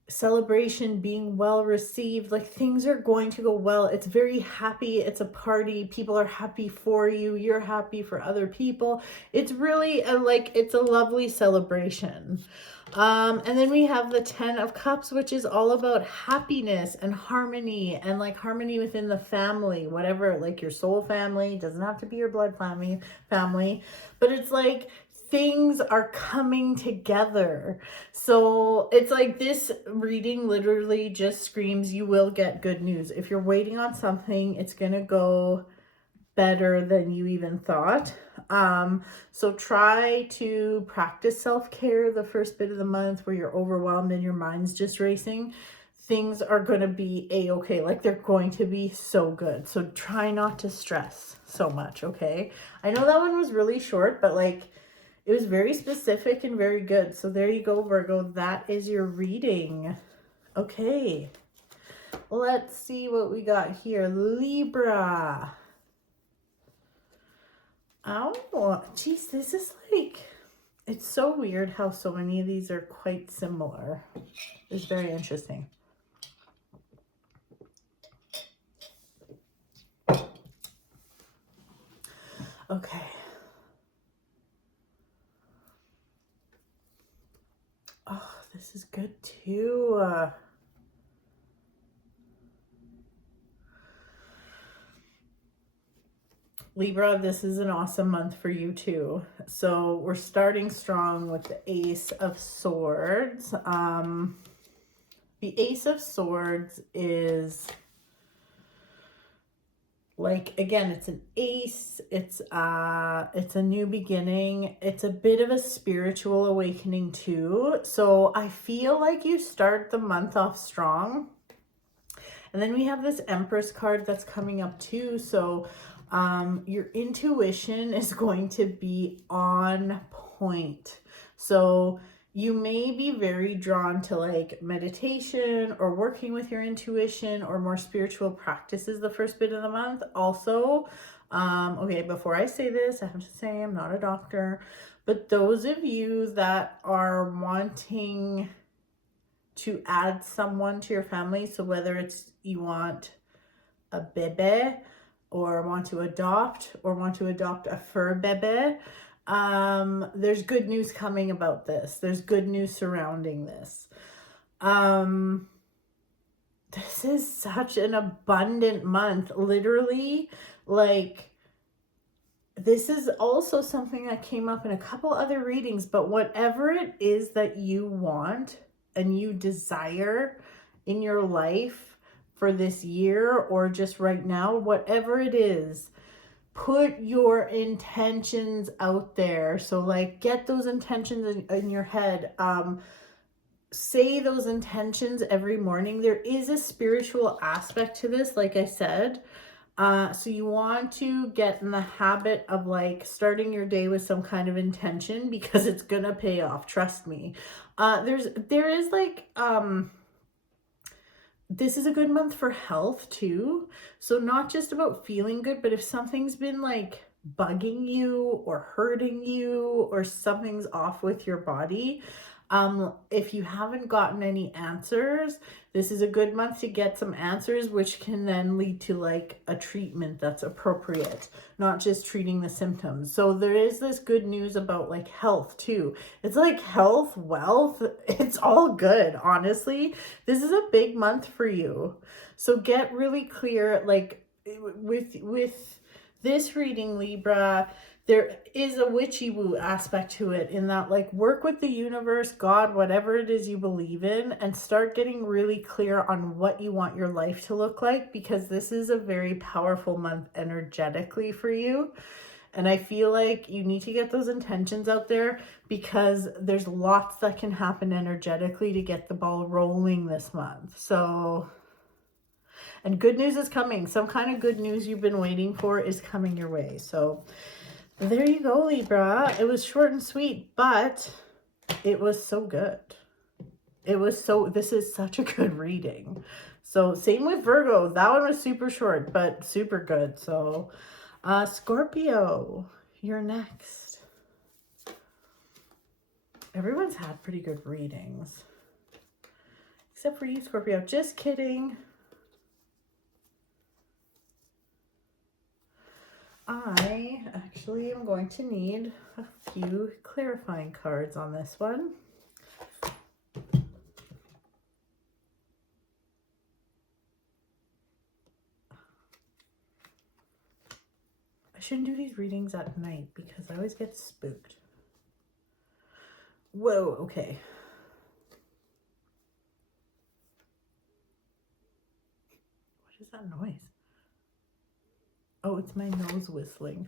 celebration, being well received. Like, things are going to go well. It's very happy. It's a party. People are happy for you. You're happy for other people. It's really it's a lovely celebration. And then we have the 10 of Cups, which is all about happiness and harmony, and like harmony within the family, whatever, like your soul family, doesn't have to be your blood family, but it's like things are coming together. So it's like, this reading literally just screams, you will get good news. If you're waiting on something, it's going to go better than you even thought. So try to practice self-care the first bit of the month where you're overwhelmed and your mind's just racing. Things are going to be a-okay. Like, they're going to be so good. So try not to stress so much. Okay. I know that one was really short, but like, it was very specific and very good. So there you go, Virgo. That is your reading. Okay. Let's see what we got here. Libra. Oh, geez, this is like, it's so weird how so many of these are quite similar. It's very interesting. Okay. Oh, this is good too. Libra, this is an awesome month for you too. So we're starting strong with the Ace of Swords. The Ace of Swords is like, again, it's an ace. It's a new beginning. It's a bit of a spiritual awakening too. So I feel like you start the month off strong. And then we have this Empress card that's coming up too. So your intuition is going to be on point. So you may be very drawn to like meditation or working with your intuition or more spiritual practices the first bit of the month. Also, okay, before I say this, I have to say I'm not a doctor, but those of you that are wanting to add someone to your family, so whether it's you want a bebe or want to adopt a fur bebe, there's good news coming about this. There's good news surrounding this. This is such an abundant month. Literally, like, this is also something that came up in a couple other readings, but whatever it is that you want and you desire in your life for this year or just right now, whatever it is, put your intentions out there. So like, get those intentions in your head. Say those intentions every morning. There is a spiritual aspect to this, like I said. So you want to get in the habit of like starting your day with some kind of intention, because it's gonna pay off, trust me. There is like, this is a good month for health too. So not just about feeling good, but if something's been like bugging you or hurting you or something's off with your body, if you haven't gotten any answers, this is a good month to get some answers, which can then lead to like a treatment that's appropriate, not just treating the symptoms. So there is this good news about like health too. It's like health, wealth, it's all good. Honestly, this is a big month for you. So get really clear, like with this reading, Libra, there is a witchy woo aspect to it, in that like, work with the universe, God, whatever it is you believe in, and start getting really clear on what you want your life to look like, because this is a very powerful month energetically for you. And I feel like you need to get those intentions out there, because there's lots that can happen energetically to get the ball rolling this month. So, and good news is coming. Some kind of good news you've been waiting for is coming your way. So there you go, Libra. It was short and sweet, but it was so good. This is such a good reading. So same with Virgo. That one was super short, but super good. So Scorpio, you're next. Everyone's had pretty good readings. Except for you, Scorpio. Just kidding. I actually am going to need a few clarifying cards on this one. I shouldn't do these readings at night because I always get spooked. Whoa, okay. What is that noise? Oh, it's my nose whistling.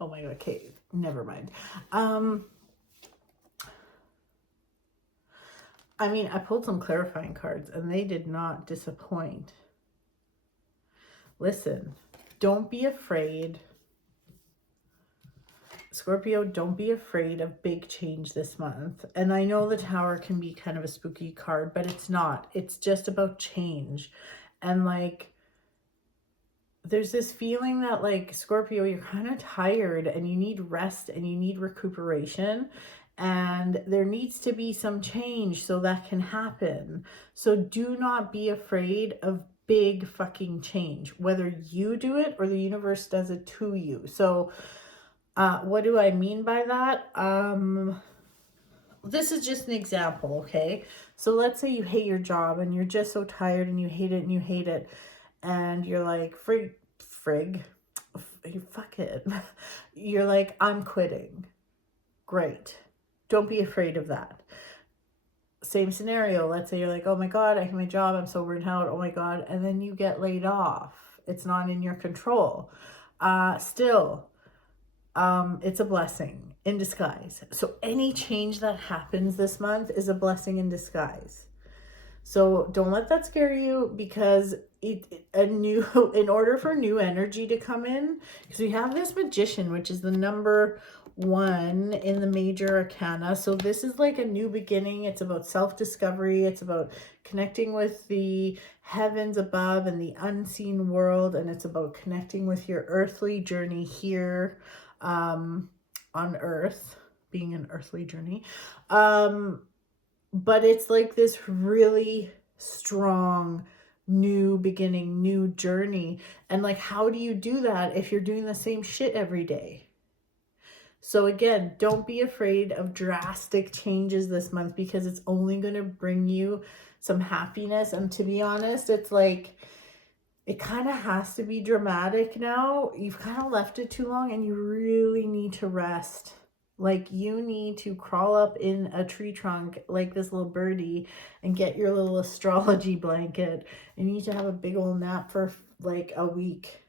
Oh my God, okay, never mind. I mean, I pulled some clarifying cards and they did not disappoint. Listen, don't be afraid Scorpio, don't be afraid of big change this month. And I know the Tower can be kind of a spooky card, but it's not. It's just about change. And like, there's this feeling that like Scorpio, you're kind of tired and you need rest and you need recuperation, and there needs to be some change so that can happen. So do not be afraid of big fucking change, whether you do it or the universe does it to you. So what do I mean by that? This is just an example, okay? So let's say you hate your job and you're just so tired and you hate it and you hate it. And you're like, fuck it. You're like, I'm quitting. Great. Don't be afraid of that. Same scenario. Let's say you're like, oh my God, I hate my job. I'm so burnt out. Oh my God. And then you get laid off. It's not in your control. Still, it's a blessing in disguise. So any change that happens this month is a blessing in disguise. So don't let that scare you, because in order for new energy to come in, because we have this Magician, which is the number 1 in the major arcana. So this is like a new beginning. It's about self-discovery. It's about connecting with the heavens above and the unseen world. And it's about connecting with your earthly journey here on Earth, being an earthly journey. But it's like this really strong new beginning, new journey. And like, how do you do that if you're doing the same shit every day? So again, don't be afraid of drastic changes this month, because it's only going to bring you some happiness. And to be honest, it's like, it kind of has to be dramatic now. You've kind of left it too long and you really need to rest. Like, you need to crawl up in a tree trunk like this little birdie and get your little astrology blanket. You need to have a big old nap for like a week.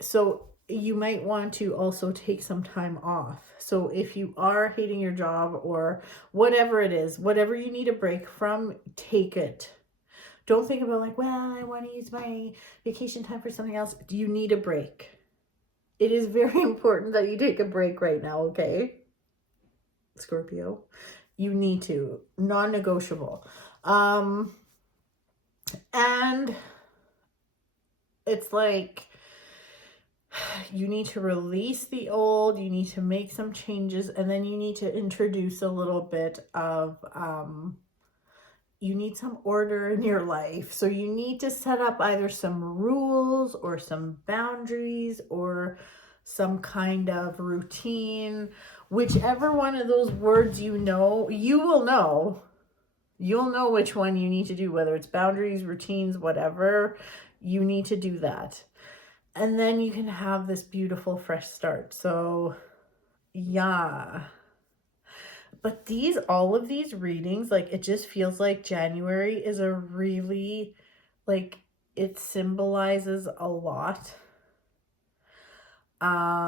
So you might want to also take some time off. So if you are hating your job or whatever it is, whatever you need a break from, take it. Don't think about like, well, I want to use my vacation time for something else. Do you need a break? It is very important that you take a break right now, okay? Scorpio, you need to. Non-negotiable. And it's like, you need to release the old, you need to make some changes, and then you need to introduce a little bit of, you need some order in your life. So you need to set up either some rules or some boundaries or some kind of routine. Whichever one of those words you know, you will know. You'll know which one you need to do, whether it's boundaries, routines, whatever. You need to do that. And then you can have this beautiful fresh start. So yeah. But all of these readings, like, it just feels like January is a really, like, it symbolizes a lot. Yeah.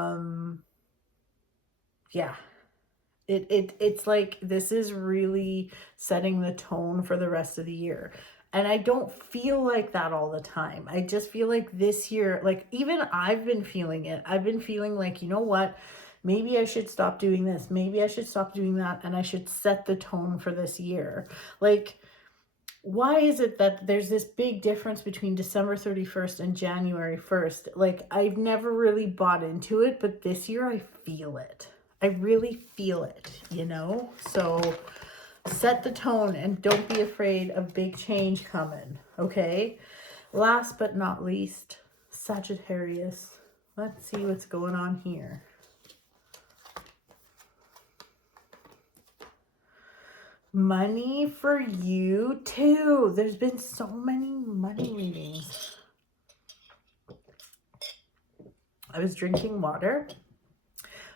It's like, this is really setting the tone for the rest of the year. And I don't feel like that all the time. I just feel like this year, like, even I've been feeling it. I've been feeling like, you know what? Maybe I should stop doing this. Maybe I should stop doing that. And I should set the tone for this year. Like, why is it that there's this big difference between December 31st and January 1st? Like, I've never really bought into it, but this year I feel it. I really feel it, you know? So set the tone and don't be afraid of big change coming, okay? Last but not least, Sagittarius. Let's see what's going on here. Money for you too. There's been so many money readings. I was drinking water,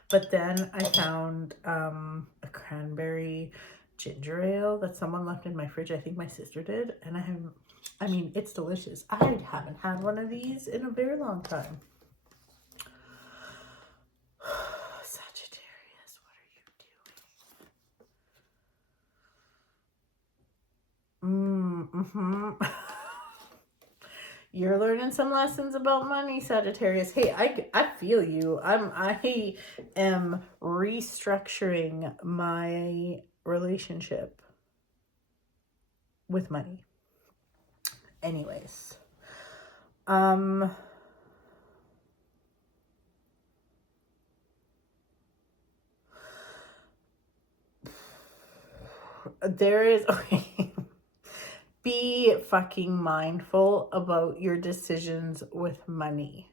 but then I found a cranberry ginger ale that someone left in my fridge. I think my sister did. And I mean, it's delicious. I haven't had one of these in a very long time. Sagittarius, what are you doing? You're learning some lessons about money, Sagittarius. Hey, I feel you. I am restructuring my relationship with money. Anyways, there is, okay. Be fucking mindful about your decisions with money.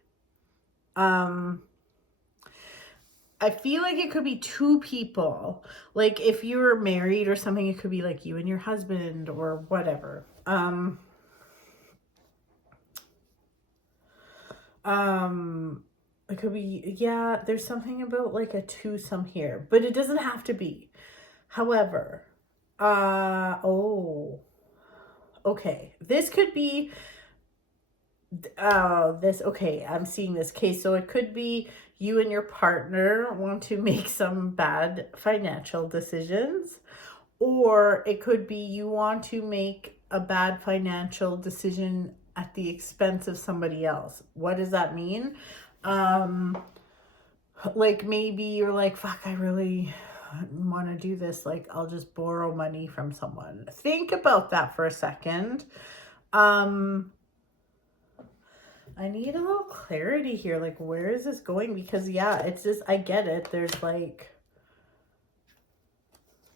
I feel like it could be two people. Like if you're married or something, it could be like you and your husband or whatever. It could be, yeah, there's something about like a twosome here, but it doesn't have to be. However, okay, this could be, okay, I'm seeing this case. So it could be you and your partner want to make some bad financial decisions, or it could be you want to make a bad financial decision at the expense of somebody else. What does that mean? Like maybe you're like, fuck, I really want to do this. Like, I'll just borrow money from someone. Think about that for a second. I need a little clarity here. Like, where is this going? Because, yeah, it's just, I get it. There's like,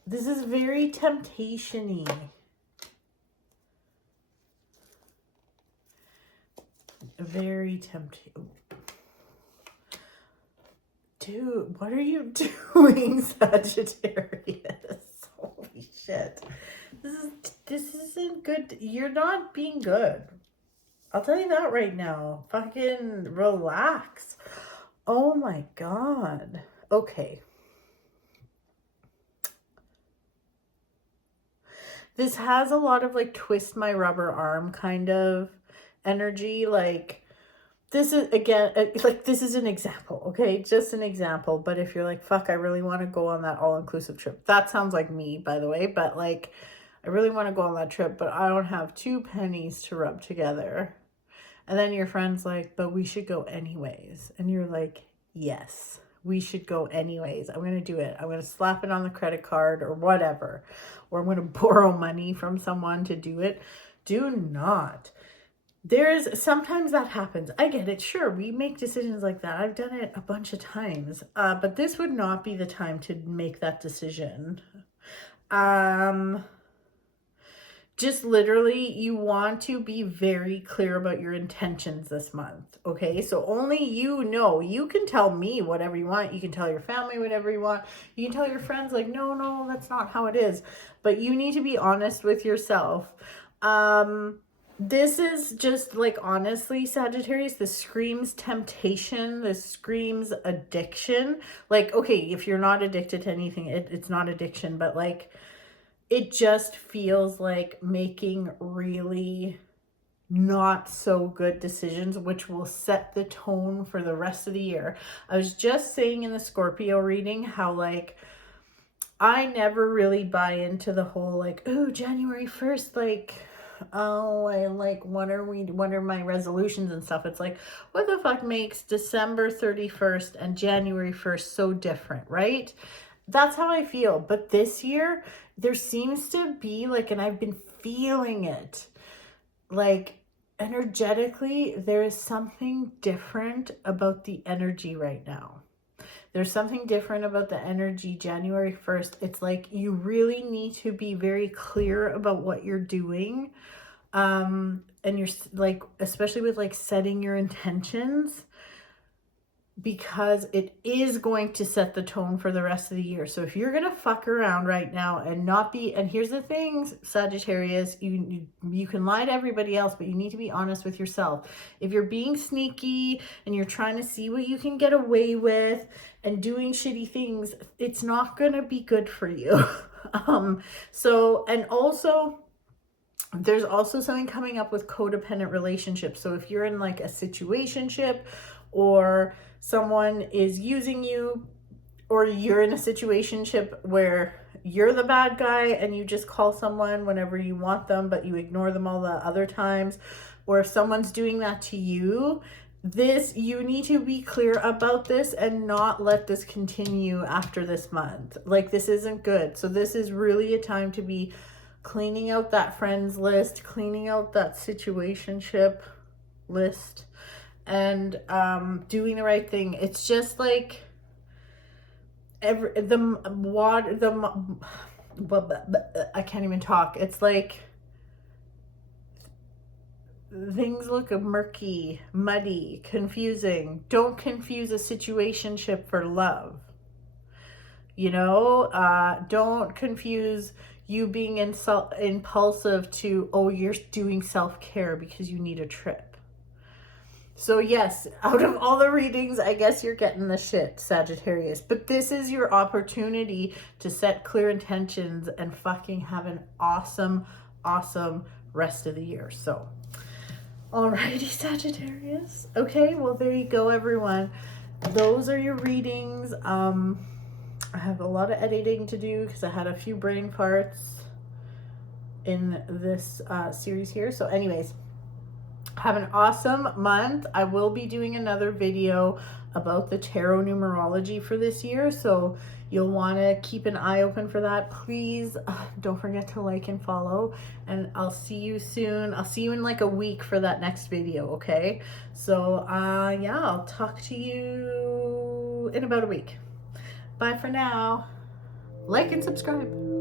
this is very temptation-y. Very tempting. Dude, what are you doing, Sagittarius? Holy shit. This isn't good. You're not being good. I'll tell you that right now. Fucking relax. Oh my God. Okay. This has a lot of like twist my rubber arm kind of energy. Like, this is, again, like, this is an example, okay? Just an example. But if you're like, fuck, I really want to go on that all-inclusive trip. That sounds like me, by the way. But like, I really want to go on that trip, but I don't have 2 pennies to rub together. And then your friend's like, but we should go anyways. And you're like, yes, we should go anyways. I'm going to do it. I'm going to slap it on the credit card or whatever. Or I'm going to borrow money from someone to do it. Do not. Sometimes that happens. I get it. Sure, we make decisions like that. I've done it a bunch of times. But this would not be the time to make that decision. Just literally, you want to be very clear about your intentions this month, okay? So only you know. You can tell me whatever you want. You can tell your family whatever you want. You can tell your friends like, no, that's not how it is. But you need to be honest with yourself. This is just like, honestly, Sagittarius, this screams temptation. This screams addiction. Like, okay, if you're not addicted to anything, it's not addiction, but like, it just feels like making really not so good decisions, which will set the tone for the rest of the year. I was just saying in the Scorpio reading how like, I never really buy into the whole like, oh, January 1st, like, oh, I like, what are my resolutions and stuff? It's like, what the fuck makes December 31st and January 1st so different, right? That's how I feel. But this year, there seems to be like, and I've been feeling it, like energetically, there is something different about the energy right now. There's something different about the energy January 1st. It's like you really need to be very clear about what you're doing. And you're like, especially with like setting your intentions, because it is going to set the tone for the rest of the year. So if you're going to fuck around right now and not be, and here's the thing, Sagittarius, you can lie to everybody else, but you need to be honest with yourself. If you're being sneaky and you're trying to see what you can get away with and doing shitty things, it's not going to be good for you. And also, there's also something coming up with codependent relationships. So if you're in like a situationship, or someone is using you, or you're in a situationship where you're the bad guy and you just call someone whenever you want them, but you ignore them all the other times, or if someone's doing that to you, you need to be clear about this and not let this continue after this month. Like, this isn't good. So this is really a time to be cleaning out that friends list, cleaning out that situationship list, and doing the right thing. It's just like I can't even talk. It's like things look murky, muddy, confusing. Don't confuse a situationship for love. You know, don't confuse you being impulsive to, oh, you're doing self-care because you need a trip. So yes, out of all the readings, I guess you're getting the shit, Sagittarius. But this is your opportunity to set clear intentions and fucking have an awesome, awesome rest of the year. So, alrighty, Sagittarius. Okay, well, there you go, everyone. Those are your readings. I have a lot of editing to do because I had a few brain farts in this series here. So anyways, have an awesome month. I will be doing another video about the tarot numerology for this year, so you'll want to keep an eye open for that. Please don't forget to like and follow, and I'll see you soon. I'll see you in like a week for that next video, okay? So yeah, I'll talk to you in about a week. Bye for now. Like and subscribe.